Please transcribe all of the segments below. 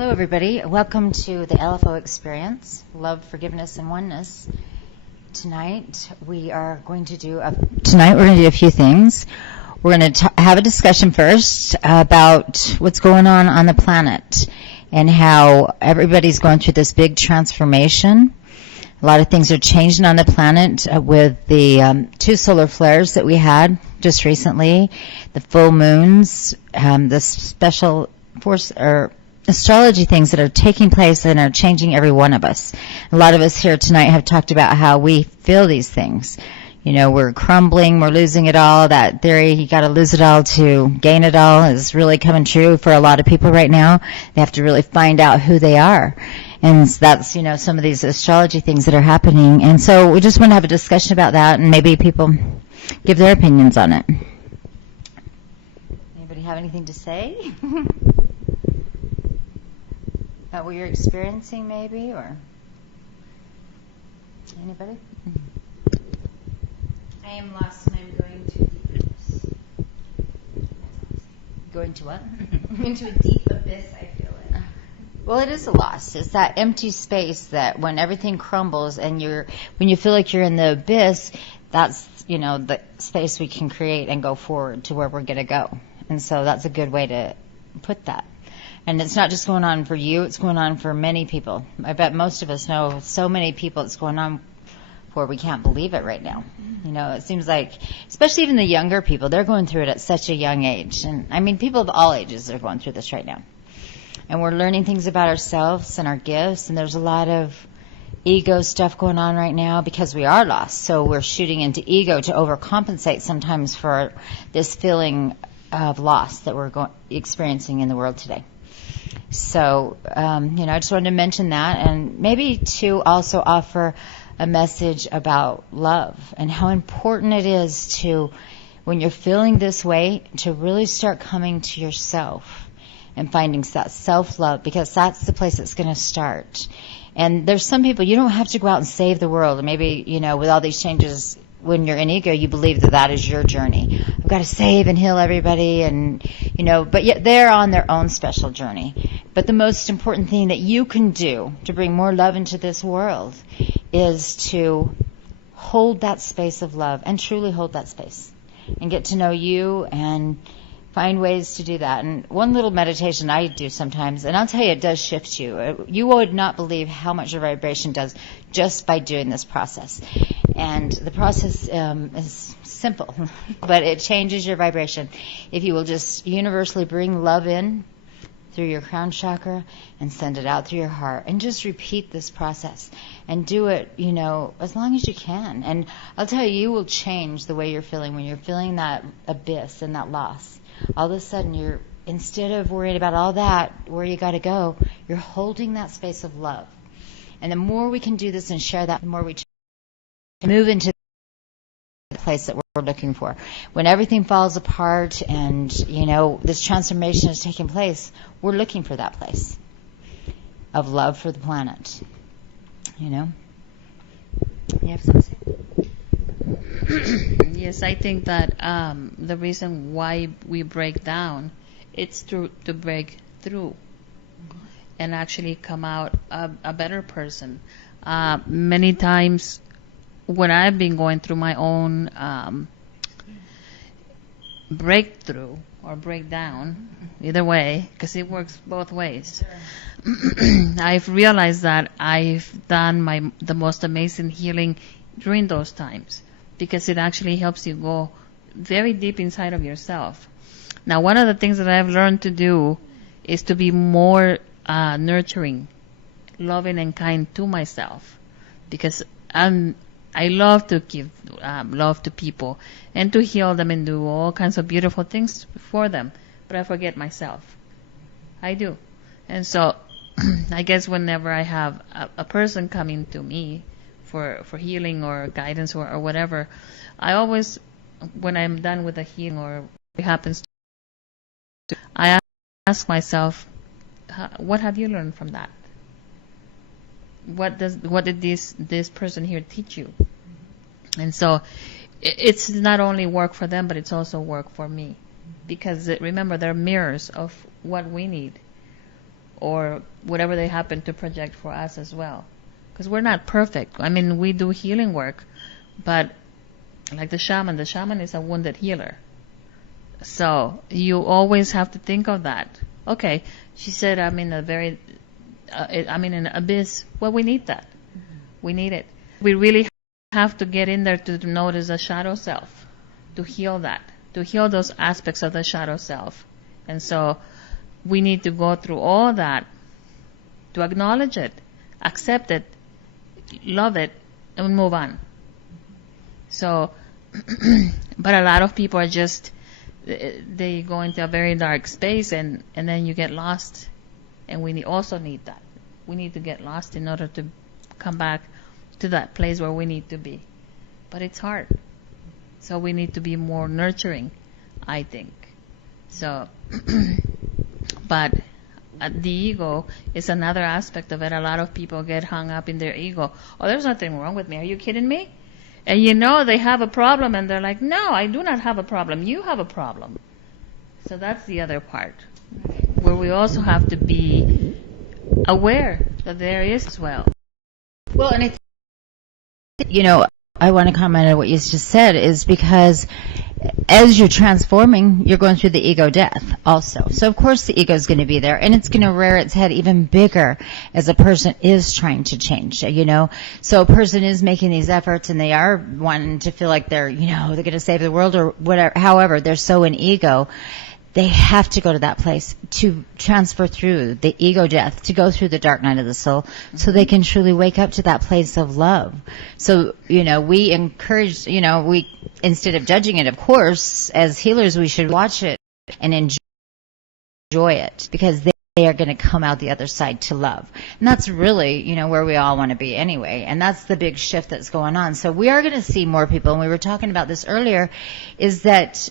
Hello, everybody. Welcome to the LFO Experience, Love, Forgiveness, and Oneness. Tonight, we're going to do a few things. We're going to have a discussion first about what's going on the planet and how everybody's going through this big transformation. A lot of things are changing on the planet with the 2 solar flares that we had just recently, the full moons, the special force or astrology things that are taking place and are changing every one of us. A lot of us here tonight have talked about how we feel these things. You know, we're crumbling, we're losing it all. That theory, you got to lose it all to gain it all, is really coming true for a lot of people right now. They have to really find out who they are. And that's, you know, some of these astrology things that are happening. And so we just want to have a discussion about that, and maybe people give their opinions on it. Anybody have anything to say? About what you're experiencing, maybe, or anybody? I am lost and I'm going to deep abyss. Going to what? Into a deep abyss, I feel it. Well, it is a loss. It's that empty space that when everything crumbles and when you feel like you're in the abyss, that's, you know, the space we can create and go forward to where we're going to go. And so that's a good way to put that. And it's not just going on for you, it's going on for many people. I bet most of us know so many people it's going on for. We can't believe it right now. You know, it seems like, especially even the younger people, they're going through it at such a young age. And I mean, people of all ages are going through this right now. And we're learning things about ourselves and our gifts, and there's a lot of ego stuff going on right now because we are lost. So we're shooting into ego to overcompensate sometimes for this feeling of loss that we're experiencing in the world today. So, you know, I just wanted to mention that, and maybe to also offer a message about love and how important it is to, when you're feeling this way, to really start coming to yourself and finding that self-love, because that's the place it's going to start. And there's some people, you don't have to go out and save the world. And maybe, you know, with all these changes, when you're in ego, you believe that that is your journey. I've got to save and heal everybody, and, you know, but yet they're on their own special journey. But the most important thing that you can do to bring more love into this world is to hold that space of love and truly hold that space and get to know you and find ways to do that. And one little meditation I do sometimes, and I'll tell you, it does shift you. You would not believe how much your vibration does just by doing this process. And the process is simple, but it changes your vibration. If you will just universally bring love in through your crown chakra and send it out through your heart, and just repeat this process and do it, you know, as long as you can. And I'll tell you, you will change the way you're feeling when you're feeling that abyss and that loss. All of a sudden, instead of worried about all that, where you got to go, you're holding that space of love. And the more we can do this and share that, the more we move into the place that we're looking for. When everything falls apart and, you know, this transformation is taking place, we're looking for that place of love for the planet. You know? You have something to say? Yes, I think that the reason why we break down, it's to break through and actually come out a better person. Many times when I've been going through my own breakthrough or breakdown, either way, because it works both ways, I've realized that I've done the most amazing healing during those times, because it actually helps you go very deep inside of yourself. Now, one of the things that I've learned to do is to be more nurturing, loving, and kind to myself, because I love to give love to people and to heal them and do all kinds of beautiful things for them, but I forget myself. I do. And so I guess whenever I have a person coming to me for healing or guidance or whatever, I always, when I'm done with the healing or it happens, I ask myself, what have you learned from that? What did this person here teach you? And so it's not only work for them, but it's also work for me, because remember, they're mirrors of what we need, or whatever they happen to project for us as well. Because we're not perfect. I mean, we do healing work, but like the shaman is a wounded healer. So you always have to think of that. Okay, she said I'm in an abyss. Well, we need that. We need it. We really have to get in there to notice the shadow self, to heal that, to heal those aspects of the shadow self. And so we need to go through all that to acknowledge it, accept it, love it, and move on. So, but a lot of people are just, they go into a very dark space and then you get lost. And we also need that. We need to get lost in order to come back to that place where we need to be. But it's hard. So we need to be more nurturing, I think. So, but the ego is another aspect of it. A lot of people get hung up in their ego. Oh, there's nothing wrong with me. Are you kidding me? And you know they have a problem and they're like, no, I do not have a problem. You have a problem. So that's the other part, where we also have to be aware that there is as well. Well, and I I want to comment on what you just said, is because as you're transforming, you're going through the ego death also. So of course the ego is going to be there, and it's going to rear its head even bigger as a person is trying to change, So a person is making these efforts and they are wanting to feel like they're going to save the world or whatever. However, they're so in ego. They have to go to that place to transfer through the ego death, to go through the dark night of the soul, so they can truly wake up to that place of love. So, we encourage, we, instead of judging it, of course, as healers, we should watch it and enjoy it, because they are going to come out the other side to love. And that's really, where we all want to be anyway. And that's the big shift that's going on. So we are going to see more people, and we were talking about this earlier, is that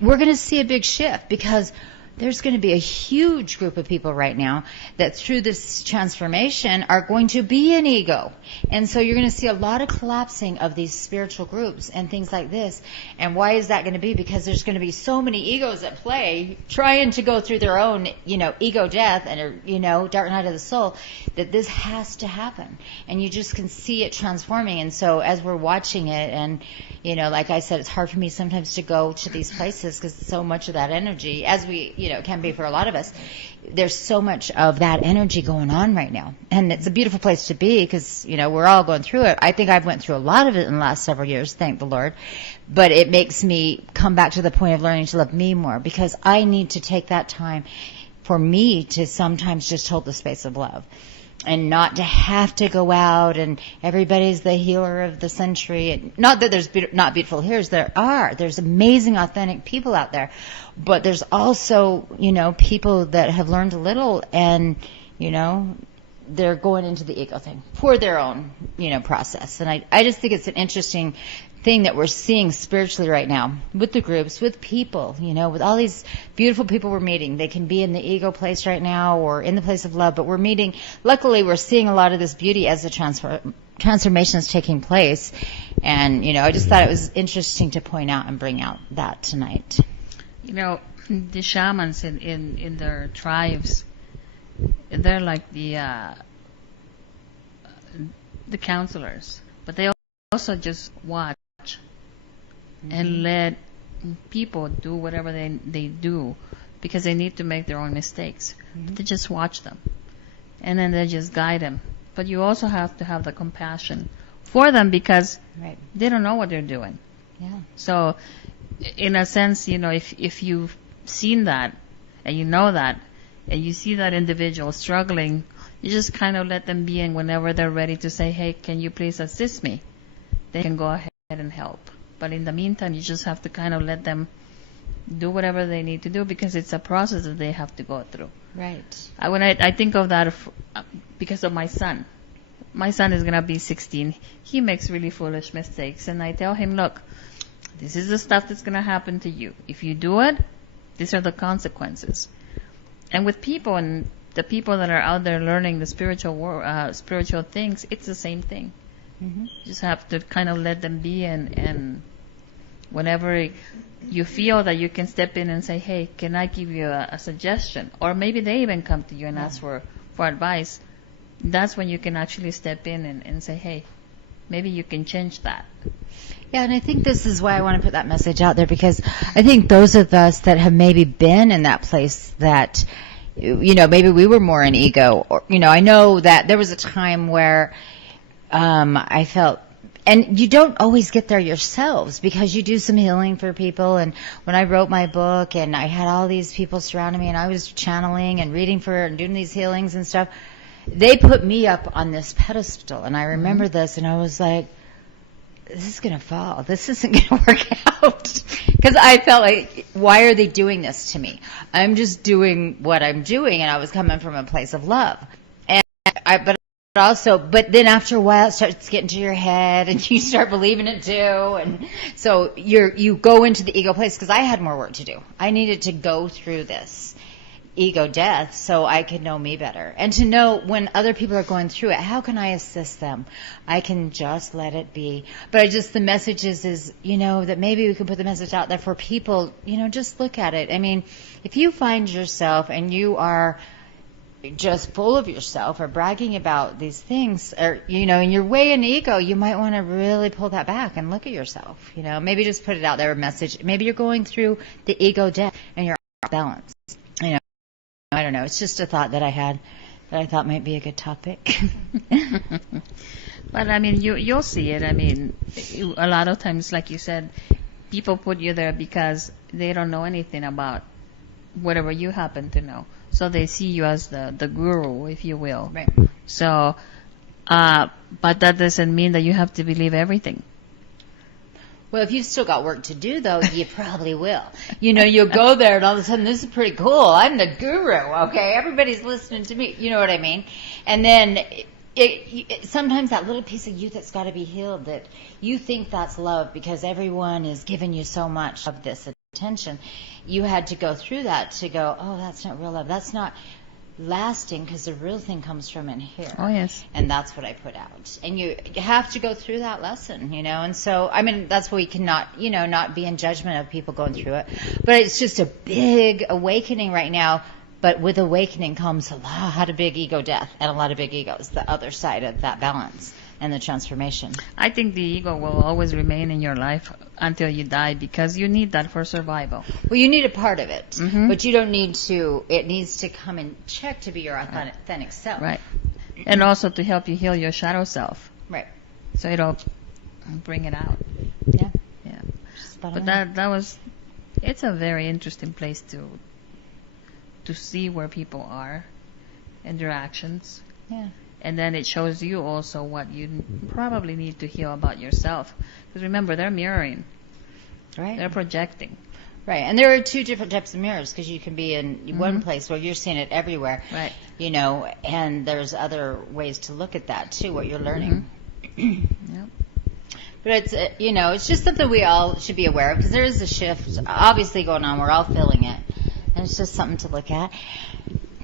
we're going to see a big shift, because there's going to be a huge group of people right now that through this transformation are going to be in ego. And so you're going to see a lot of collapsing of these spiritual groups and things like this. And why is that going to be? Because there's going to be so many egos at play trying to go through their own, ego death and, dark night of the soul, that this has to happen. And you just can see it transforming. And so as we're watching it, and, like I said, it's hard for me sometimes to go to these places because so much of that energy, as we, can be for a lot of us, there's so much of that energy going on right now. And it's a beautiful place to be because, we're all going through it. I think I've went through a lot of it in the last several years, thank the Lord. But it makes me come back to the point of learning to love me more, because I need to take that time for me to sometimes just hold the space of love. And not to have to go out and everybody's the healer of the century. Not that there's not beautiful healers. There's amazing, authentic people out there. But there's also, people that have learned a little and, they're going into the ego thing for their own, process. And I just think it's an interesting thing that we're seeing spiritually right now with the groups, with people, with all these beautiful people we're meeting. They can be in the ego place right now or in the place of love, but we're meeting, luckily we're seeing a lot of this beauty as the transformation is taking place. And, I just thought it was interesting to point out and bring out that tonight. The shamans in their tribes, they're like the counselors, but they also just watch and let people do whatever they do, because they need to make their own mistakes. But they just watch them, and then they just guide them. But you also have to have the compassion for them, because they don't know what they're doing. Yeah. So, in a sense, if you've seen that, and you know that, and you see that individual struggling, you just kind of let them be, and whenever they're ready to say, hey, can you please assist me, they can go ahead and help. But in the meantime, you just have to kind of let them do whatever they need to do, because it's a process that they have to go through. Right. When I think of that because of my son. My son is going to be 16. He makes really foolish mistakes. And I tell him, look, this is the stuff that's going to happen to you. If you do it, these are the consequences. And with people, and the people that are out there learning the spiritual things, it's the same thing. You just have to kind of let them be and Whenever you feel that you can step in and say, hey, can I give you a suggestion? Or maybe they even come to you and ask for advice. That's when you can actually step in and say, hey, maybe you can change that. Yeah, and I think this is why I want to put that message out there, because I think those of us that have maybe been in that place that, maybe we were more in ego, or, I know that there was a time where I felt, and you don't always get there yourselves because you do some healing for people. And when I wrote my book and I had all these people surrounding me and I was channeling and reading for and doing these healings and stuff, they put me up on this pedestal. And I remember this and I was like, this is going to fall. This isn't going to work out. Because I felt like, why are they doing this to me? I'm just doing what I'm doing, and I was coming from a place of love. But then after a while, it starts getting to your head, and you start believing it too. And so you go into the ego place, because I had more work to do. I needed to go through this ego death so I could know me better. And to know when other people are going through it, how can I assist them? I can just let it be. But the message is, that maybe we can put the message out there for people, just look at it. I mean, if you find yourself and you are just full of yourself or bragging about these things, or, and you're way in ego, you might want to really pull that back and look at yourself. Maybe just put it out there, a message. Maybe you're going through the ego death and you're off balance. I don't know. It's just a thought that I had that I thought might be a good topic. But I mean, you'll see it. I mean, a lot of times, like you said, people put you there because they don't know anything about whatever you happen to know. So they see you as the guru, if you will. Right. So, but that doesn't mean that you have to believe everything. Well, if you've still got work to do, though, you probably will. You'll go there and all of a sudden, this is pretty cool. I'm the guru, okay? Everybody's listening to me. You know what I mean? And then sometimes that little piece of you that's got to be healed, that you think that's love because everyone is giving you so much of this attention. You had to go through that to go, oh, that's not real love. That's not lasting, because the real thing comes from in here. Oh, yes. And that's what I put out. And you have to go through that lesson, and so, I mean, that's why we cannot, not be in judgment of people going through it. But it's just a big awakening right now. But with awakening comes a lot of big ego death and a lot of big egos, the other side of that balance and the transformation. I think the ego will always remain in your life until you die, because you need that for survival. Well, you need a part of it, but you don't need to. It needs to come and check to be your authentic self. Right. And also to help you heal your shadow self. Right. So it'll bring it out. Yeah. Yeah. But it's a very interesting place to see where people are and their actions. Yeah. And then it shows you also what you probably need to heal about yourself. Because remember, they're mirroring. Right. They're projecting. Right. And there are two different types of mirrors, because you can be in one place where you're seeing it everywhere. Right. And there's other ways to look at that, too, what you're learning. Yep. But it's, it's just something we all should be aware of, because there is a shift obviously going on. We're all feeling it. And it's just something to look at.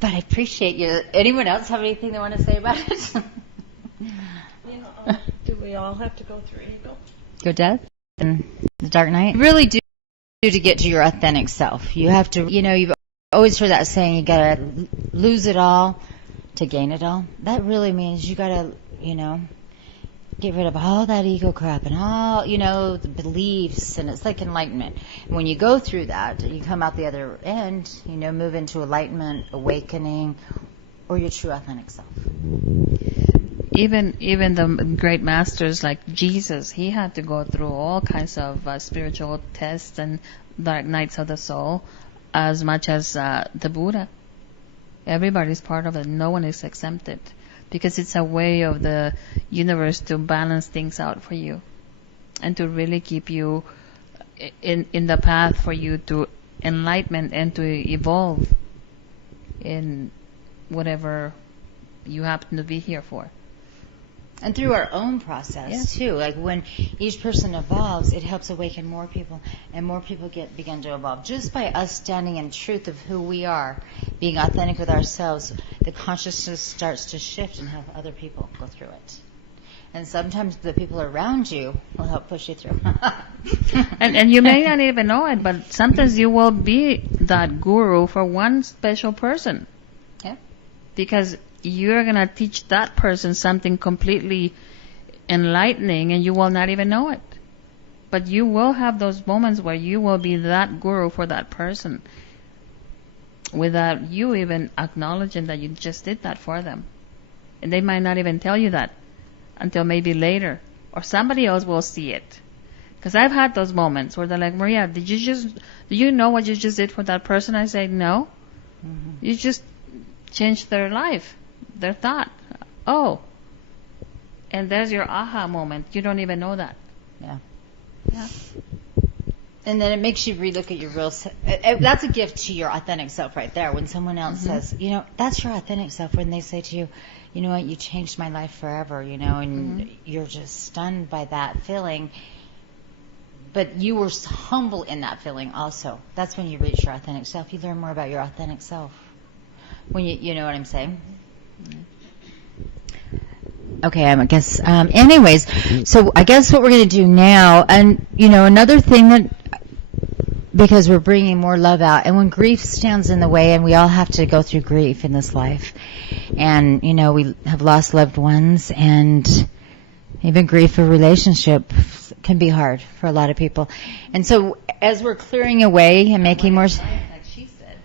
But I appreciate you. Anyone else have anything they want to say about it? Do we all have to go through ego? Go death and the dark night? You really do to get to your authentic self. You have to, you've always heard that saying, you got to lose it all to gain it all. That really means you got to, get rid of all that ego crap and all, the beliefs, and it's like enlightenment. And when you go through that, you come out the other end, move into enlightenment, awakening, or your true authentic self. Even the great masters like Jesus, he had to go through all kinds of spiritual tests and dark nights of the soul, as much as the Buddha. Everybody's part of it. No one is exempted. Because it's a way of the universe to balance things out for you and to really keep you in the path for you to enlightenment and to evolve in whatever you happen to be here for. And through our own process, too. Like when each person evolves, it helps awaken more people, and more people begin to evolve. Just by us standing in truth of who we are, being authentic with ourselves, the consciousness starts to shift and have other people go through it. And sometimes the people around you will help push you through. And you may not even know it, but sometimes you will be that guru for one special person. Yeah. Because you're going to teach that person something completely enlightening and you will not even know it. But you will have those moments where you will be that guru for that person without you even acknowledging that you just did that for them. And they might not even tell you that until maybe later. Or somebody else will see it. Because I've had those moments where they're like, Maria, do you know what you just did for that person? I say, no. Mm-hmm. You just changed their life, their thought. Oh. And there's your aha moment. You don't even know that. Yeah. Yeah. And then it makes you relook at your real self. That's a gift to your authentic self right there. When someone else says, that's your authentic self. When they say to you, you know what, you changed my life forever, and you're just stunned by that feeling. But you were humble in that feeling also. That's when you reach your authentic self. You learn more about your authentic self. When you know what I'm saying? Okay, I guess. Anyways, so I guess what we're going to do now, and another thing that, because we're bringing more love out, and when grief stands in the way, and we all have to go through grief in this life, and we have lost loved ones, and even grief of relationship can be hard for a lot of people, and so as we're clearing away and making more, like she said,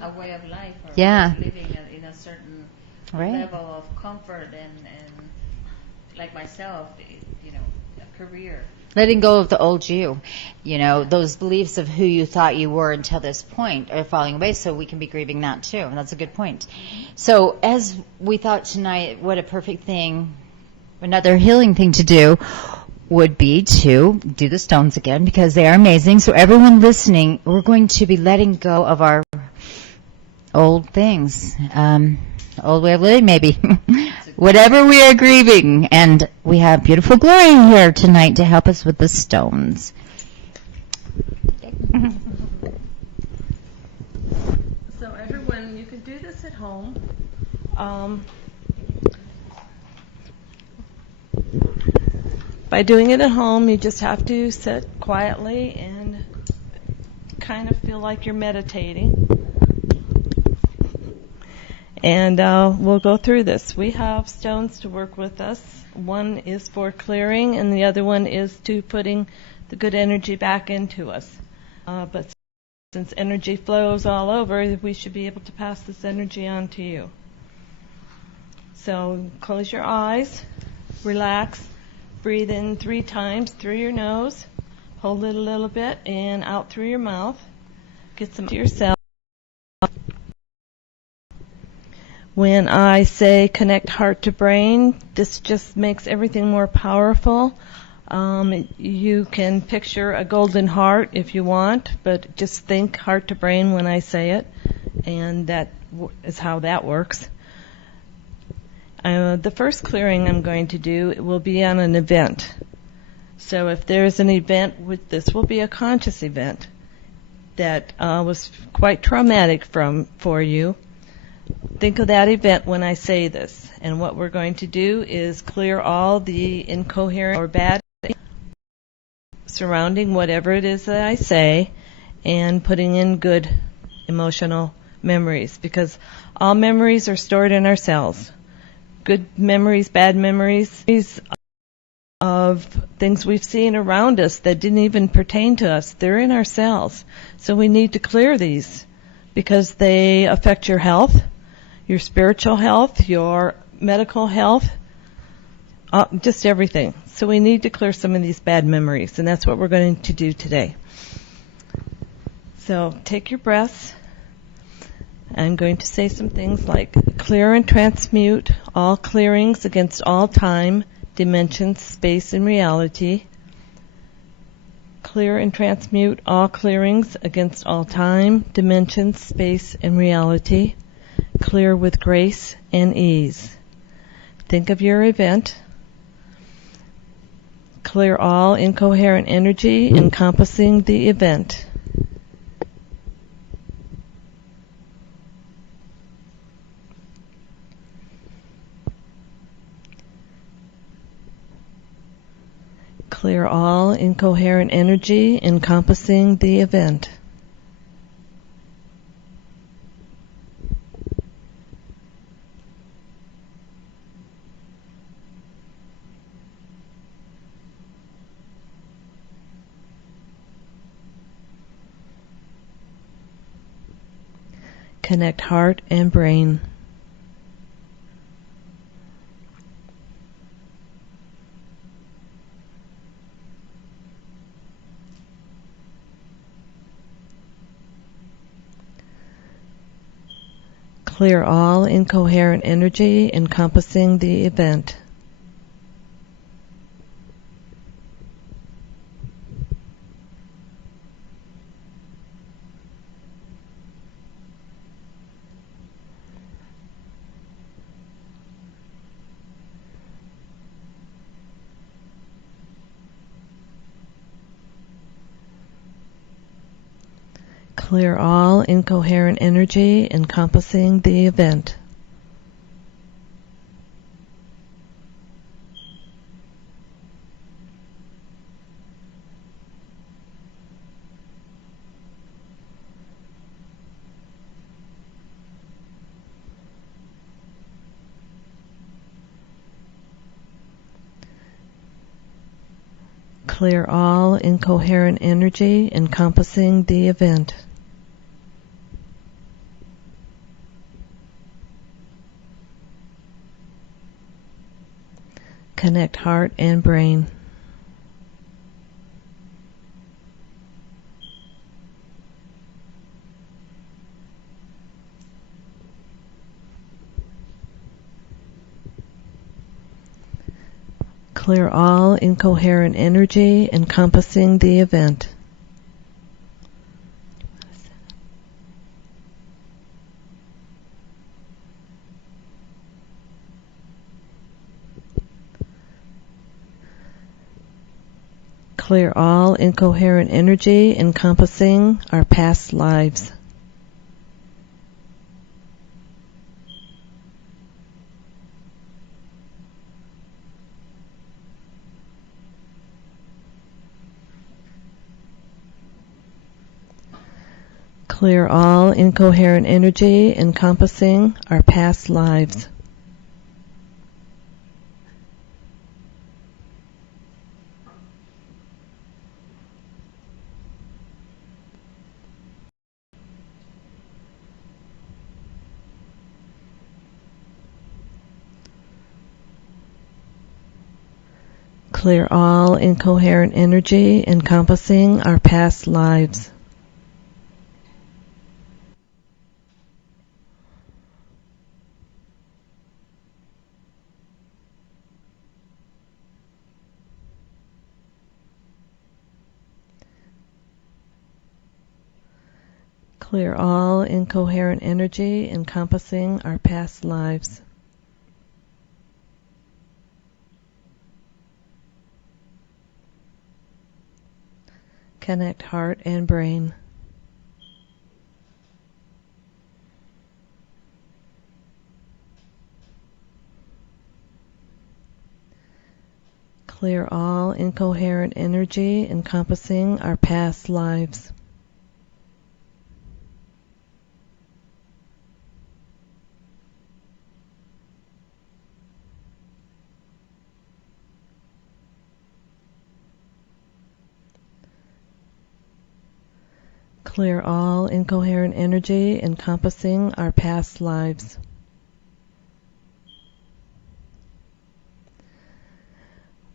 a way of life, or yeah, living in a certain level of comfort, and like myself, a career. Letting go of the old you, those beliefs of who you thought you were until this point are falling away, so we can be grieving that too, and that's a good point. So as we thought tonight, what a perfect thing, another healing thing to do would be to do the stones again, because they are amazing. So everyone listening, we're going to be letting go of our old things, old way of living maybe. Whatever we are grieving, and we have beautiful Gloria here tonight to help us with the stones. So everyone, you can do this at home. By doing it at home, you just have to sit quietly and kind of feel like you're meditating. And we'll go through this. We have stones to work with us. One is for clearing, and the other one is to putting the good energy back into us. But since energy flows all over, we should be able to pass this energy on to you. So close your eyes, relax, breathe in 3 times through your nose, hold it a little bit, and out through your mouth. Get some to yourself. When I say connect heart to brain, this just makes everything more powerful. You can picture a golden heart if you want, but just think heart to brain when I say it, and that is how that works. The first clearing I'm going to do will be on an event. So if there's an event, this will be a conscious event that was quite traumatic for you. Think of that event when I say this. And what we're going to do is clear all the incoherent or bad surrounding whatever it is that I say, and putting in good emotional memories, because all memories are stored in our cells. Good memories, bad memories of things we've seen around us that didn't even pertain to us, they're in our cells. So we need to clear these because they affect your health, your spiritual health, your medical health, just everything. So we need to clear some of these bad memories, and that's what we're going to do today. So take your breaths. I'm going to say some things like clear and transmute all clearings against all time, dimensions, space, and reality. Clear and transmute all clearings against all time, dimensions, space, and reality. Clear with grace and ease. Think of your event. Clear all incoherent energy encompassing the event. Clear all incoherent energy encompassing the event. Connect heart and brain. Clear all incoherent energy encompassing the event. Clear all incoherent energy encompassing the event. Clear all incoherent energy encompassing the event. Connect heart and brain. Clear all incoherent energy encompassing the event. Clear all incoherent energy encompassing our past lives. Clear all incoherent energy encompassing our past lives. Clear all incoherent energy encompassing our past lives. Clear all incoherent energy encompassing our past lives. Connect heart and brain. Clear all incoherent energy encompassing our past lives. Clear all incoherent energy encompassing our past lives.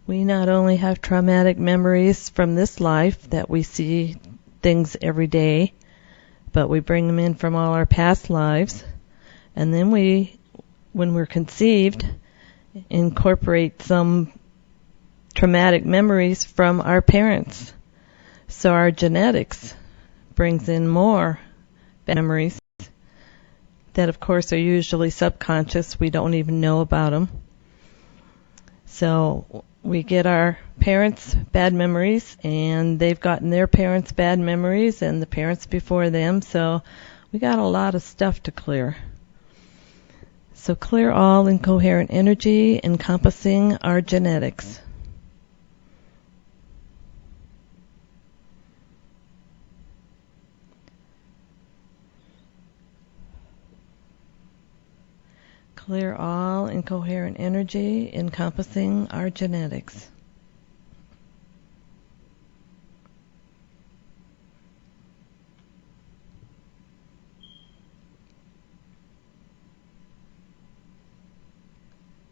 We not only have traumatic memories from this life that we see things every day, but we bring them in from all our past lives. And then we, when we're conceived, incorporate some traumatic memories from our parents. So our genetics brings in more memories that, of course, are usually subconscious. We don't even know about them. So we get our parents' bad memories, and they've gotten their parents' bad memories, and the parents before them. So we got a lot of stuff to clear. So clear all incoherent energy encompassing our genetics. Clear all incoherent energy encompassing our genetics.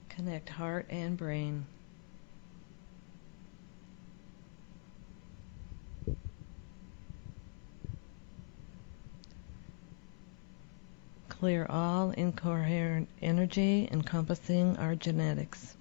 Connect heart and brain. Clear all incoherent energy encompassing our genetics.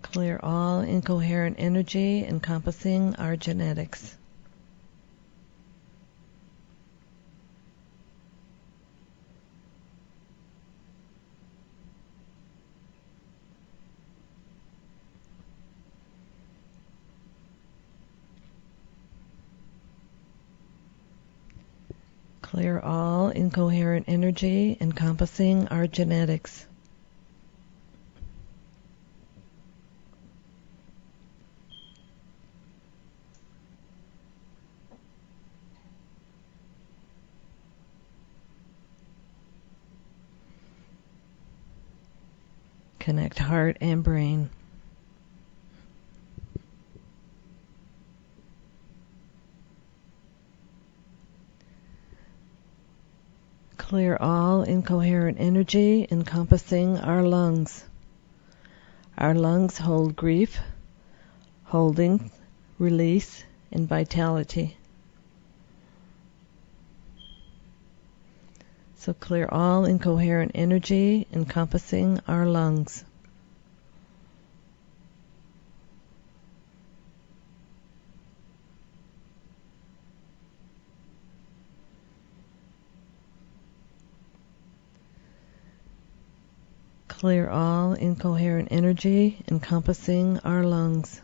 Clear all incoherent energy encompassing our genetics. Clear all incoherent energy encompassing our genetics. Connect heart and brain. Clear all incoherent energy encompassing our lungs. Our lungs hold grief, holding, release, and vitality. So clear all incoherent energy encompassing our lungs. Clear all incoherent energy encompassing our lungs.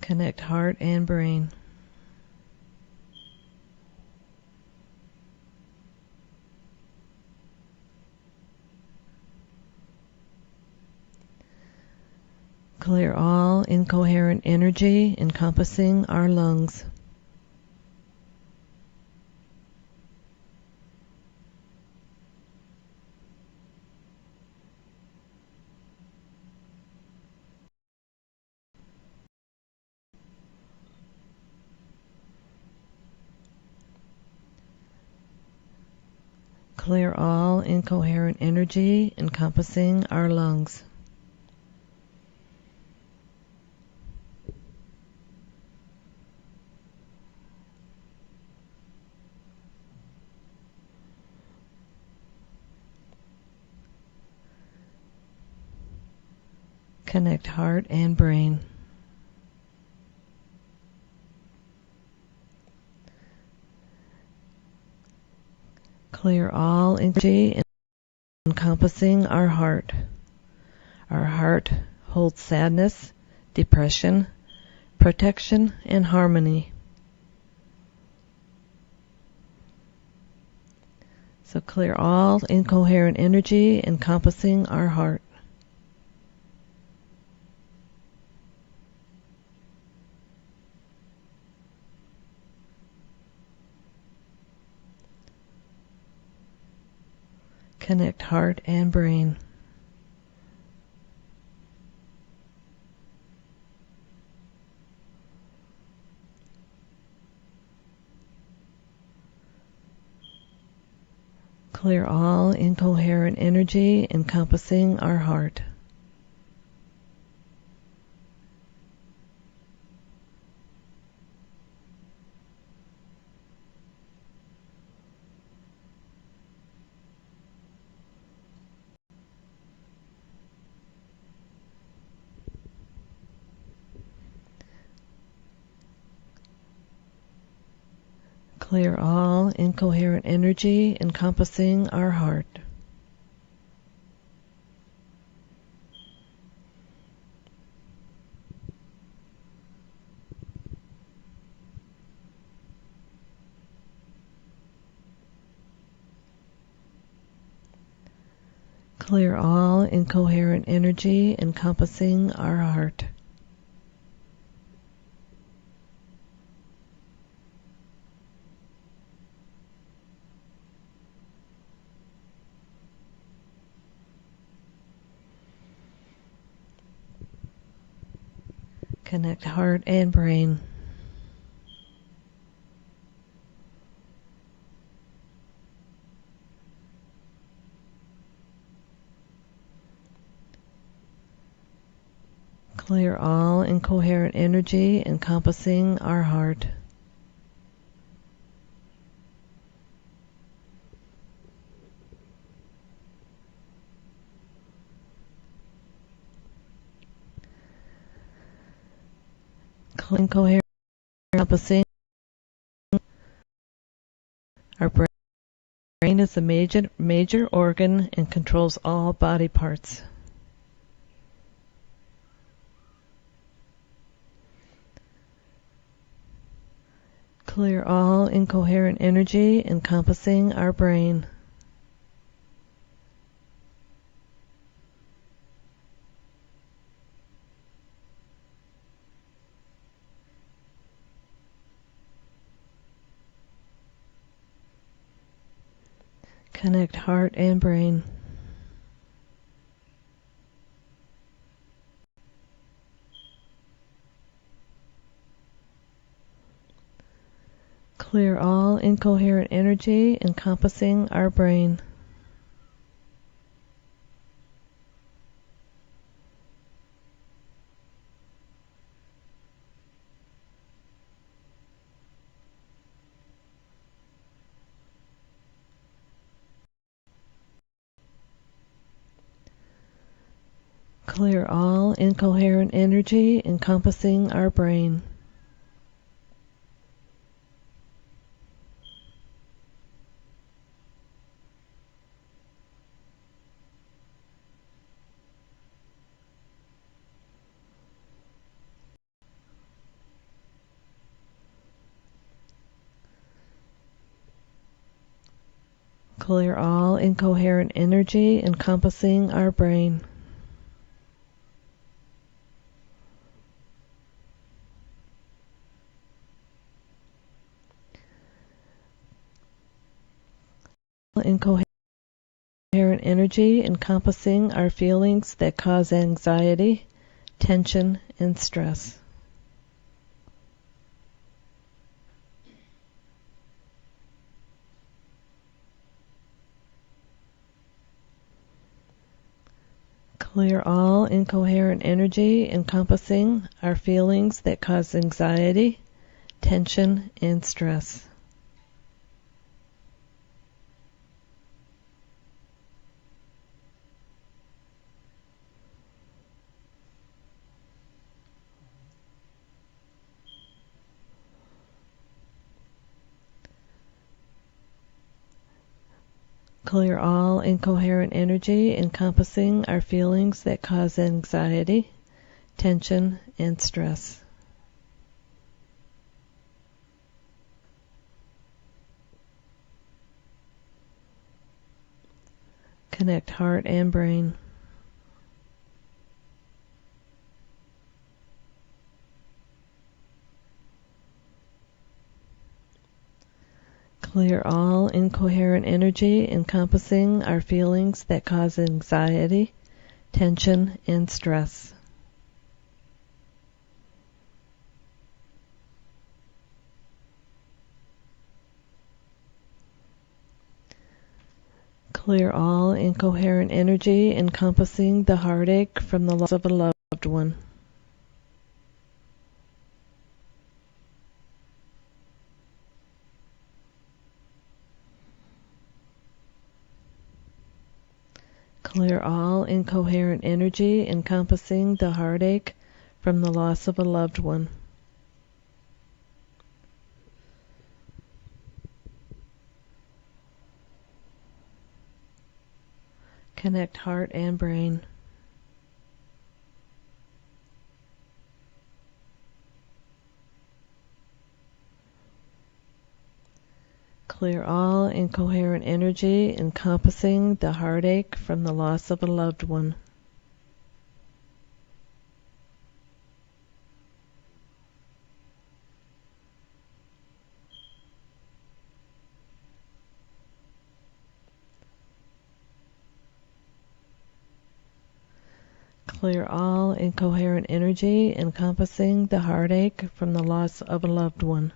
Connect heart and brain. Clear all incoherent energy encompassing our lungs. Clear all incoherent energy encompassing our lungs. Connect heart and brain. Clear all energy encompassing our heart. Our heart holds sadness, depression, protection, and harmony. So clear all incoherent energy encompassing our heart. Connect heart and brain. Clear all incoherent energy encompassing our heart. Clear all incoherent energy encompassing our heart. Clear all incoherent energy encompassing our heart. Connect heart and brain. Clear all incoherent energy encompassing our heart. Clear incoherent encompassing our brain. Brain is a major organ and controls all body parts. Clear all incoherent energy encompassing our brain. Connect heart and brain. Clear all incoherent energy encompassing our brain. Clear all incoherent energy encompassing our brain. Clear all incoherent energy encompassing our brain. Incoherent energy encompassing our feelings that cause anxiety, tension, and stress. Clear all incoherent energy encompassing our feelings that cause anxiety, tension, and stress. Clear all incoherent energy encompassing our feelings that cause anxiety, tension, and stress. Connect heart and brain. Clear all incoherent energy encompassing our feelings that cause anxiety, tension, and stress. Clear all incoherent energy encompassing the heartache from the loss of a loved one. Clear all incoherent energy encompassing the heartache from the loss of a loved one. Connect heart and brain. Clear all incoherent energy encompassing the heartache from the loss of a loved one. Clear all incoherent energy encompassing the heartache from the loss of a loved one.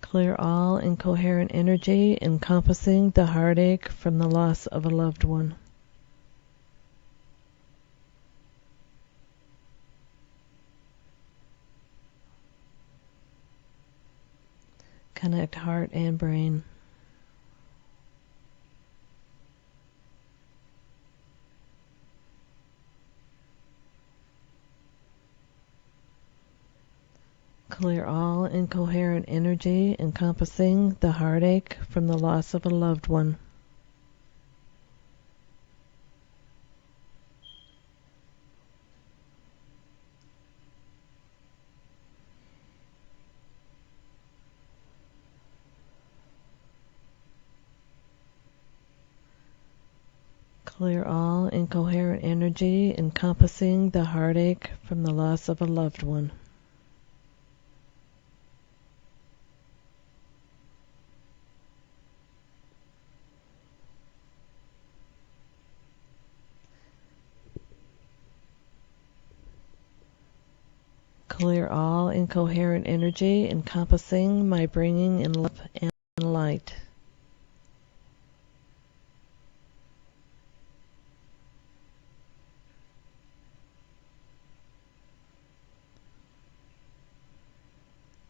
Clear all incoherent energy encompassing the heartache from the loss of a loved one. Connect heart and brain. Clear all incoherent energy encompassing the heartache from the loss of a loved one. Clear all incoherent energy encompassing the heartache from the loss of a loved one. Clear all incoherent energy encompassing my bringing in love and light.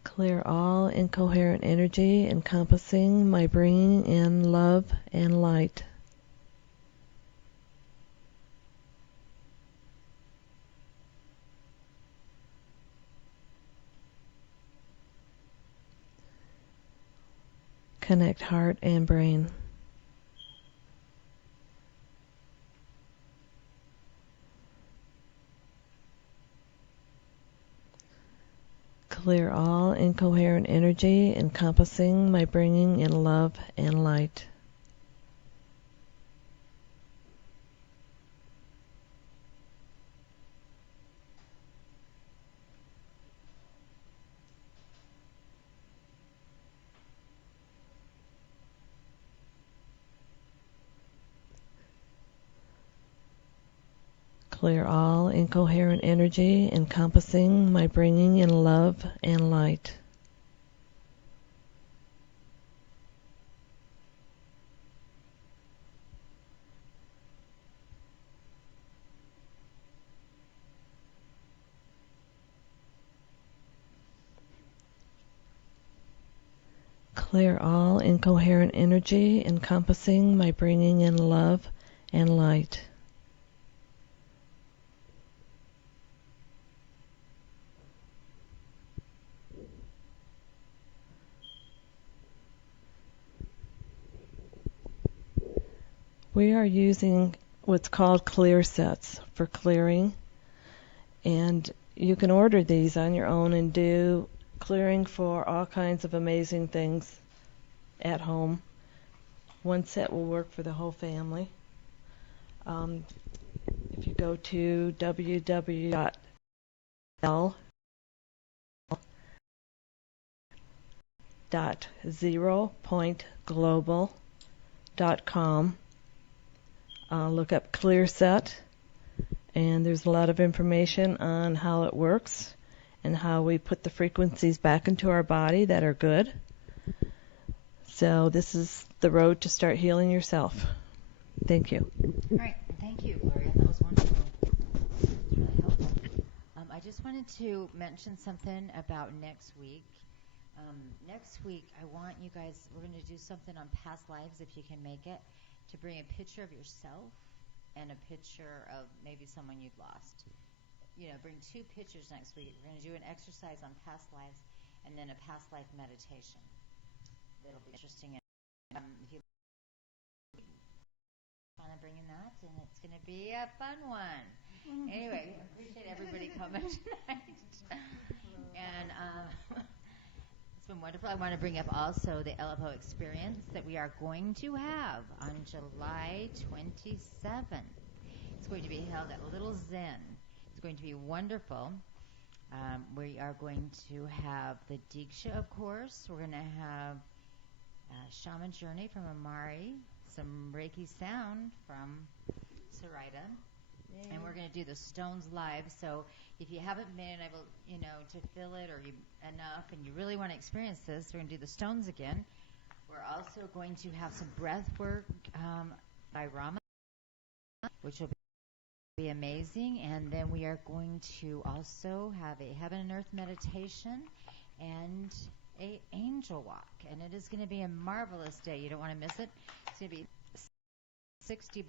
Clear all incoherent energy encompassing my bringing in love and light. Connect heart and brain. Clear all incoherent energy encompassing my bringing in love and light. Clear all incoherent energy encompassing my bringing in love and light. Clear all incoherent energy encompassing my bringing in love and light. We are using what's called clear sets for clearing, and you can order these on your own and do clearing for all kinds of amazing things at home. One set will work for the whole family. If you go to www.zeropointglobal.com, look up clear set, and there's a lot of information on how it works and how we put the frequencies back into our body that are good. So this is the road to start healing yourself. Thank you. All right. Thank you, Gloria. That was wonderful. Really helpful. I just wanted to mention something about next week. Next week, I want you guys, we're going to do something on past lives, if you can make it, to bring a picture of yourself and a picture of maybe someone you've lost. bring 2 pictures next week. We're going to do an exercise on past lives and then a past life meditation. That'll be interesting. If you want to bring in that, and it's going to be a fun one. Anyway, I appreciate everybody coming tonight. And it's been wonderful. I want to bring up also the LFO experience that we are going to have on July 27th. It's going to be held at Little Zen. It's going to be wonderful. We are going to have the Diksha, of course. We're going to have Shaman Journey from Amari, some Reiki sound from Sarita, and we're going to do the Stones live. So if you haven't been able, to feel it or enough, and you really want to experience this, we're going to do the Stones again. We're also going to have some breath work by Rama, which will be amazing. And then we are going to also have a Heaven and Earth meditation and a angel walk, and it is going to be a marvelous day. You don't want to miss it. It's going to be $60.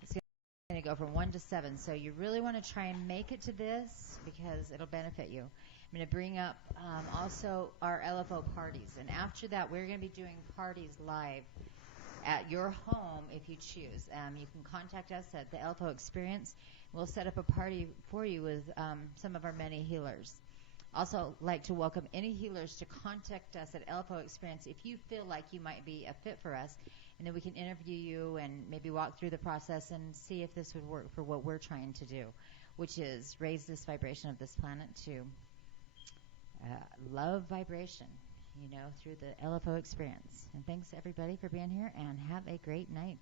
It's going to go from 1 to 7, so you really want to try and make it to this because it'll benefit you. I'm going to bring up also our LFO parties, and after that we're going to be doing parties live at your home if you choose. You can contact us at the LFO Experience. We'll set up a party for you with some of our many healers. Also like to welcome any healers to contact us at LFO Experience if you feel like you might be a fit for us, and then we can interview you and maybe walk through the process and see if this would work for what we're trying to do, which is raise this vibration of this planet to love vibration, through the LFO Experience. And thanks everybody for being here, and have a great night.